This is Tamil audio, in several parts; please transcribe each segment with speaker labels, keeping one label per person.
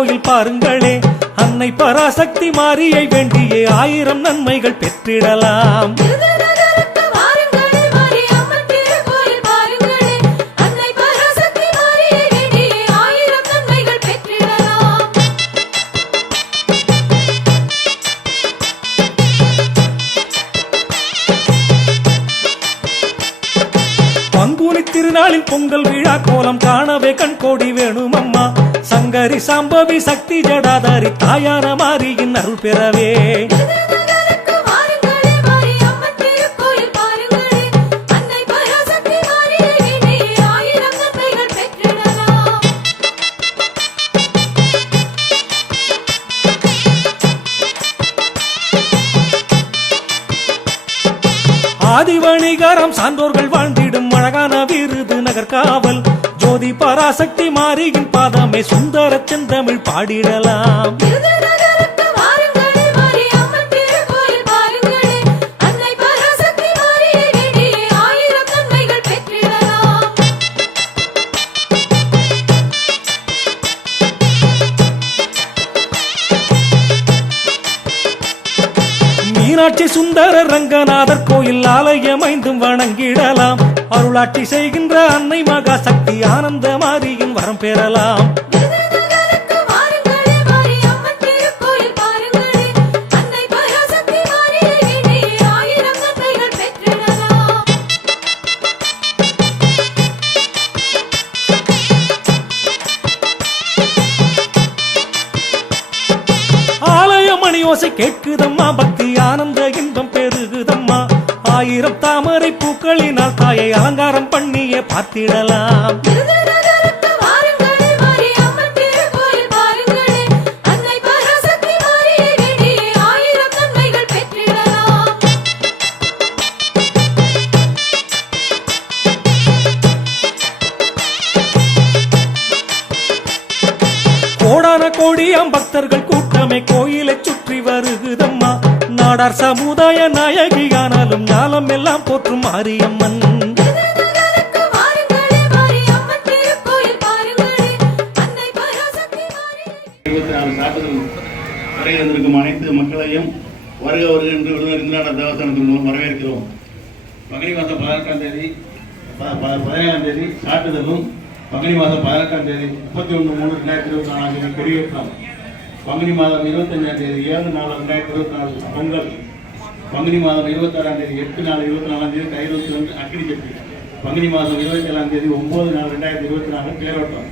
Speaker 1: திருக்கோயில் பாருங்களே. அன்னை பராசக்தி மாரியை வேண்டியே ஆயிரம் நன்மைகள் பெற்றிடலாம். பங்குனி திருநாளில் பொங்கல் விழா கோலம் காணவே கண்கோடி வேணும் அம்மா சங்கரி சாம்பவி சக்தி ஜடாதாரி தாயான மாரியின் அருள் பெறவே. ஆதிவணிகரம் சான்றோர்கள் வாழ்ந்திடும் அழகான விருது நகர்காவல். ஜோதி பராசக்தி மாரியின் பாதமே சுந்தர செந்தமிழ் பாடிடலாம். மீனாட்சி சுந்தர ரங்கநாதர் கோயில் ஆலயம் ஐந்தும் வணங்கிடலாம். அருளாட்சி செய்கின்ற அன்னை மகா சக்தி ஆனந்த மாரியின் வரம் பெறலாம்.
Speaker 2: விருதுநகருக்கு வாருங்களே மாரியம்மன்
Speaker 1: கேட்குதம்மா பக்தி ஆனந்த இன்பம் ஆயிரம் தாமரை பூக்களினால் தாயை அலங்காரம் பண்ணியே பார்த்திடலாம். நாடார் சமுதாய நாயகியானாலும் ஞானம் எல்லாம் போற்றும் மாரியம்மன்.
Speaker 3: வரை வந்திருக்கும் அனைத்து மக்களையும் வருக வருக என்று விருதுநகர் இந்திராட தேவஸ்தானத்தின் மூலம் வரவேற்கிறோம். பங்குனி மாதம் பதினெட்டாம் தேதி ப- ப- பதினேழாம் தேதி சாட்டுதலும் பங்குனி மாதம் பதினெட்டாம் தேதி முப்பத்தி ஒன்று மூணு ரெண்டாயிரத்தி இருபத்தி நாலாம் தேதி கொடியேற்றம் பங்குனி மாதம் இருபத்தஞ்சாம் தேதி ஏழு நாலு ரெண்டாயிரத்தி இருபத்தி நாலு பொங்கல். பங்குனி மாதம் இருபத்தாறாம் தேதி எட்டு நாலு இருபத்தி நாலாம் தேதி கைதொத்து வந்து அக்கினி சட்டி பங்குனி மாதம் இருபத்தி ஏழாம் தேதி ஒம்பது நாலு ரெண்டாயிரத்தி இருபத்தி நாலு தேரோட்டம்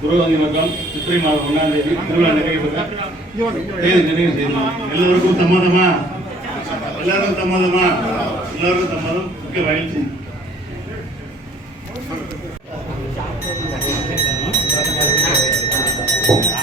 Speaker 3: துரோகி வர்க்கம் சித்திரை மாதம் ஒன்றாம் தேதி திருவிழா நிறைவேற்ற நிறைவு செய்யணும் எல்லோருக்கும் சம்மதமா? எல்லாரும் சம்மதமா? எல்லாரும் சம்மதம். முக்கிய வயல்
Speaker 4: செய்யும் Thank you.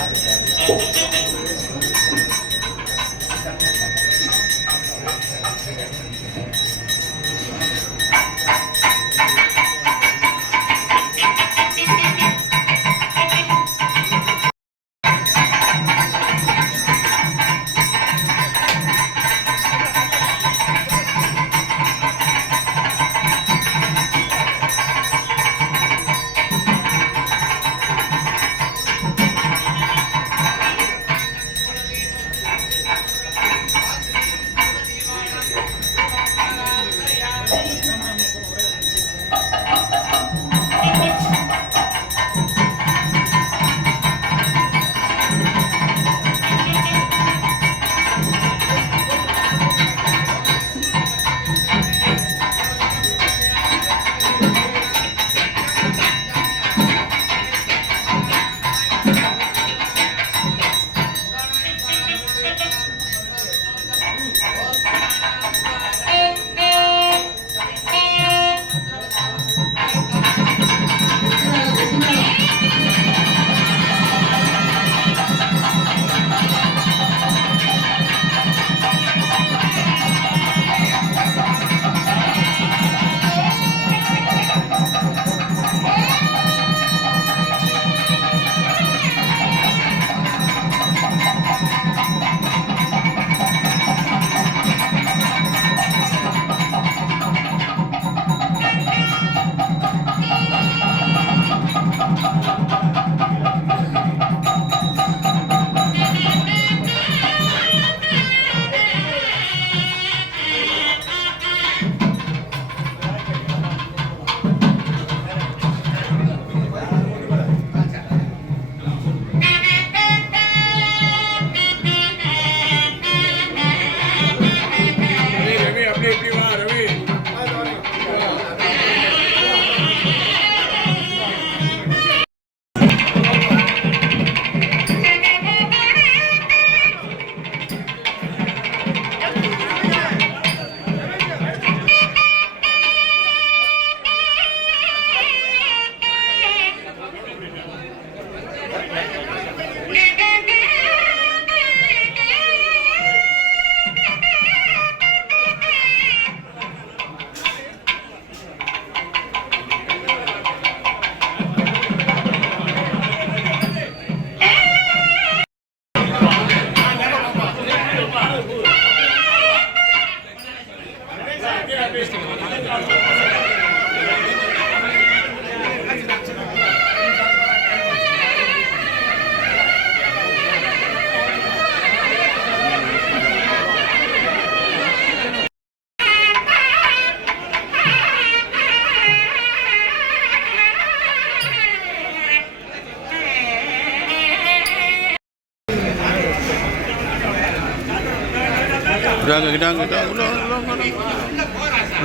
Speaker 4: உள்ள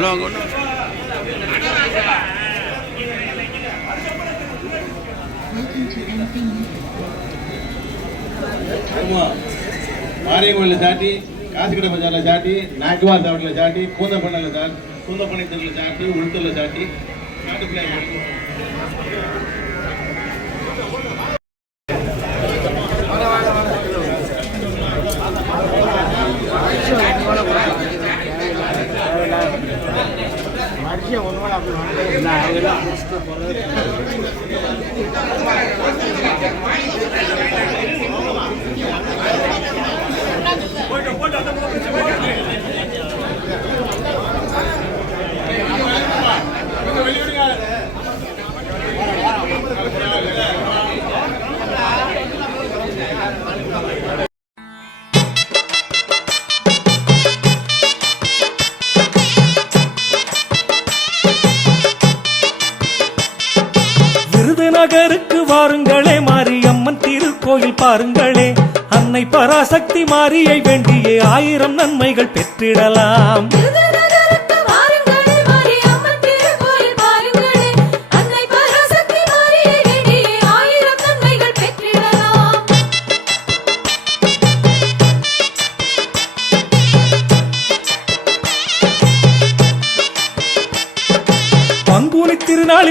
Speaker 4: வாங்க, உள்ள
Speaker 3: மாரியம்மனில் சாட்டி காசுக்கடை பஜாரில் சாட்டி நாக்குவார் சாவட்டில் சாட்டி பூந்தப்பண்ணில் சாட்டி பூந்தப்பண்ணி தெருவில் சாட்டி உளுத்தூரில் சாட்டி நாட்டுப்பிள்ளை
Speaker 1: நகருக்கு வாருங்களே மாரியம்மன் திருக்கோயில் பாருங்களே. அன்னை பராசக்தி மாரியை வேண்டியே ஆயிரம் நன்மைகள் பெற்றிடலாம்.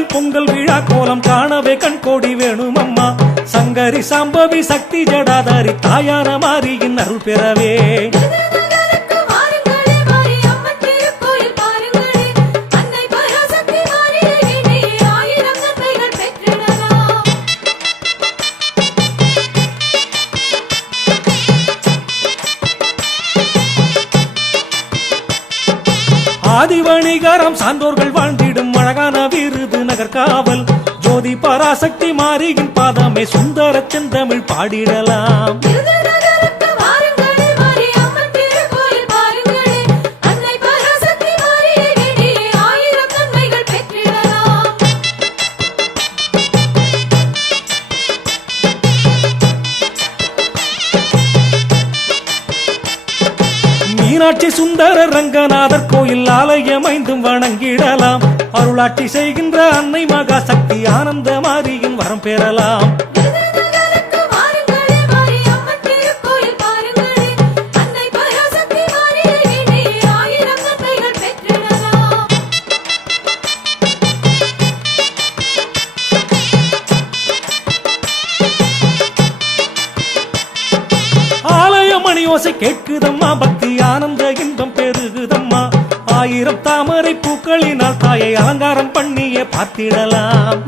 Speaker 1: திருநாளில் பொங்கல் விழா கோலம் காணவே கண்கோடி வேணும் அம்மா சங்கரி சாம்பவி சக்தி ஜடாதாரி தாயான மாரியின் அருள் பெறவே.
Speaker 2: விருதுநகருக்கு வாருங்களே மாரியம்மன்
Speaker 1: காவல். ஜோதி பராசக்தி மாரியின் பாதமே சுந்தர செந்தமிழ் பாடிடலாம். மீனாட்சி சுந்தர ரங்கநாதர் கோயில் ஆலயம் ஐந்தும் வணங்கிடலாம். அருளாட்சி செய்கின்ற அன்னை மகா சக்தி ஆனந்த மாரியின் வரம் பெறலாம். ஆலய மணியோசை கேட்குதம்மா பக்தி ஆனந்த இன்பம் பெருகுதம்மா ஆயிரம் தாமரை பூக்களினால் தாயை அலங்காரம் பண்ணியே பார்த்திடலாம்.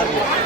Speaker 5: পারবে